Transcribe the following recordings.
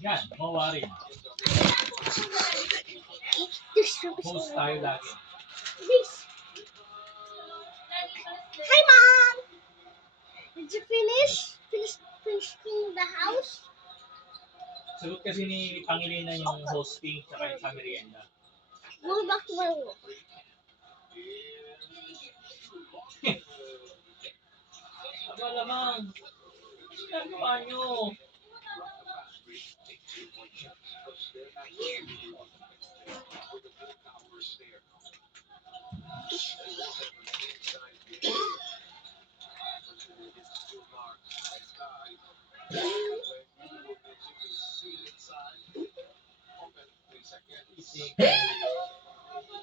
Yan, mawarin. Host tayo lagi. Hi, Mom! Did you finish cleaning the house? Sagot kasi ni Pangilina yung hosting tsaka yung pamerienda. Going back to my room. Aba lamang. Ginagawa nyo.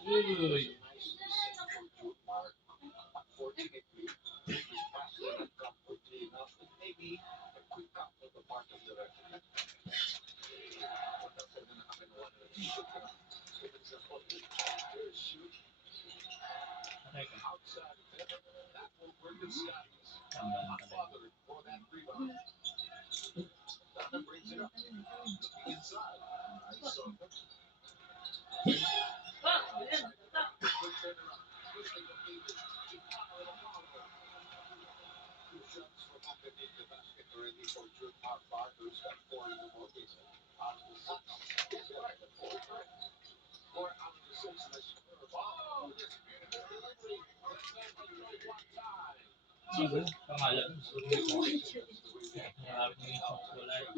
Uy. Okay ka. Tama na talaga. Ano? Pangalan. Nakakit mo yung chocolate.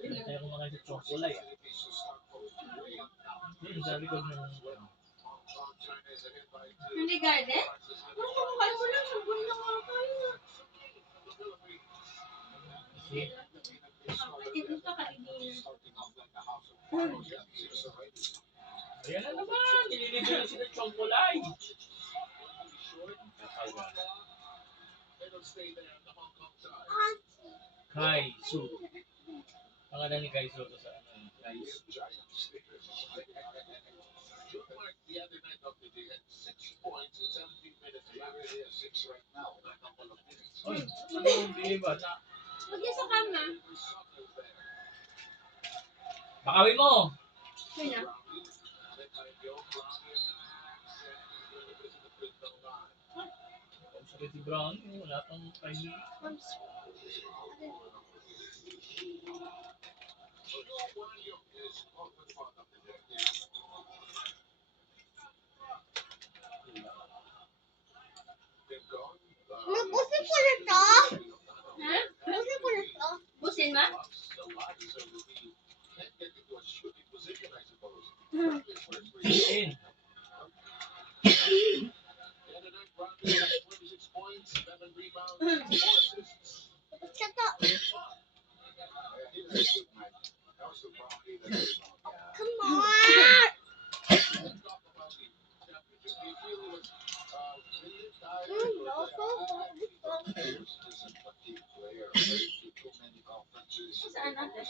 Hinatay ko mga sa chocolate. Yun, sabi ko na... Hindi garden? Kung kumukal mo lang, sabon lang ako kayo. Pwede gusto ka ibigin. Ayan na naman, nililibre sila ng chocolate. Kaisu. Pangalan ni Kaisu to sa ano, Kaisu. Oy, hindi ba na? Huwag niya sa kama. Bakawin mo. Sino? Sakit si Brown, wala pang kainin. Nabusin ko na to. Ha? Nabusin ko na to. Busin mo? Kain. Siya to. Come on! Saan natin?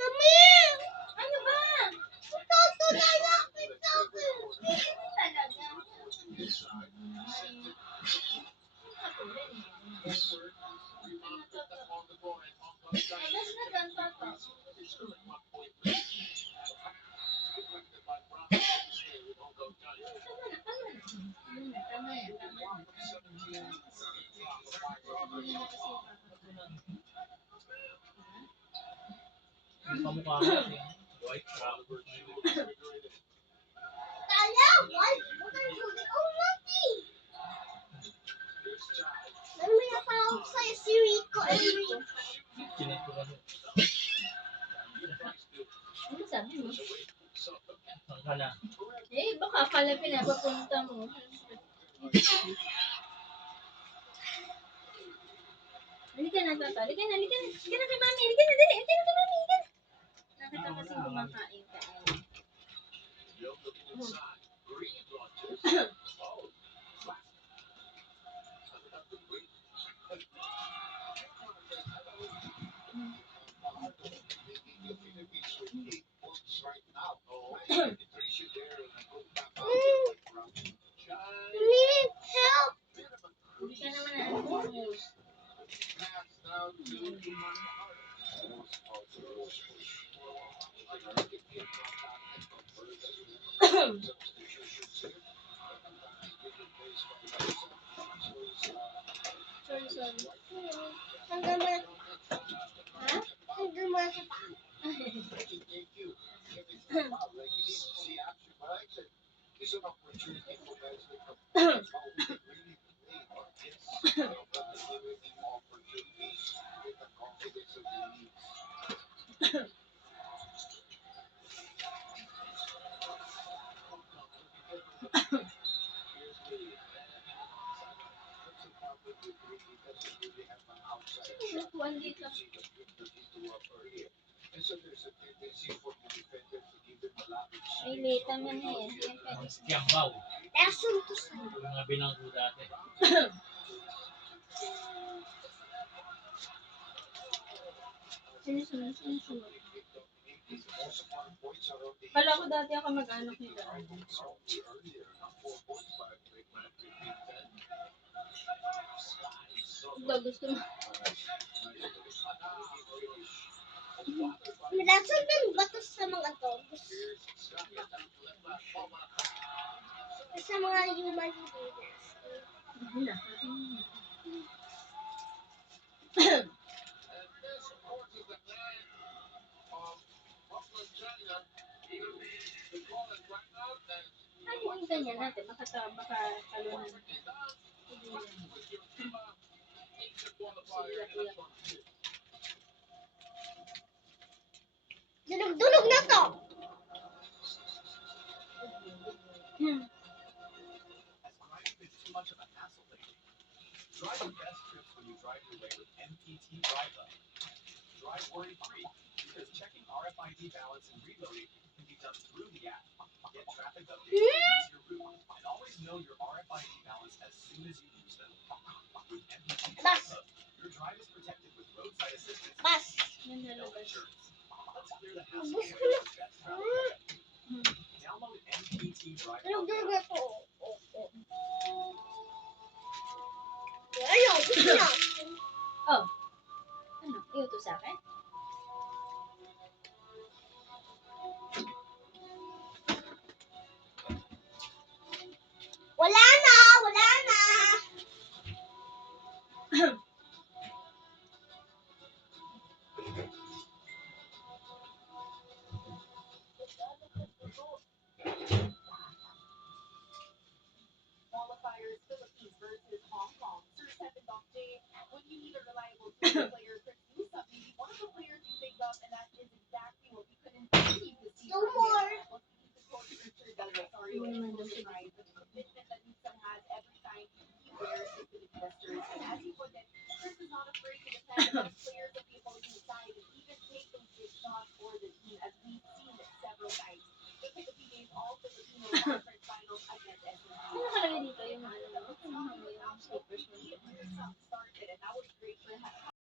Mami! Ano ba? Ito na yakit sa akin. Talaga. Alas na ganito to. Hindi na kasi Yung kamukha mo kasi. White Robert. Talia, why? What are you doing? Oh, nothing. May natawag sa'yo si Rico and Rico. Chinet ko kasi. ano sabi mo? Saan ka na? Eh, baka pala pinapapunta mo. Halika na, Tata. Halika na, halika na. Halika na kay Mami. Halika na, dali. Halika na kay Mami. Halika na. Nakita kasi kumakain ka. You need help. Hindi ka naman na ano. Sorry, sorry. Hanggang mo na. Ha? Hanggang mo na sa paa. Upuan dito. Ay, late naman eh. Siyempre. Ang Skiambaw. Lesson to sa. Yung mga binanggo dati. Sino? Kala ko dati ako mag-anak nila. Gusto mo. Lesson din ba to sa mga dogs? Sa mga human beings. Wala. Ano yung ganyan natin? Baka talunan. Dunog na to. Drive your best trips when you drive your way with MPT Drive Up. Drive worry-free because checking RFID balance and reloading can be done through the app. Get traffic updates and use your route, and always know your RFID balance as soon as you use them. With MPT Drive Up, your drive is protected with roadside assistance Bas. and no insurance. Let's clear the hassle away with best travel plan. Download MPT Drive Up. Dunog na to. Ayaw, gusto na. Oh. Ano? Iuto sa akin? Wala na, wala na. Qualifiers Philippines versus Hong Kong. Sir Seven Doc J, when you need a reliable player to do something, one of the players you pick up, and that is exactly what we couldn't achieve this season. No more. Sorry, Hindi naman daw siya.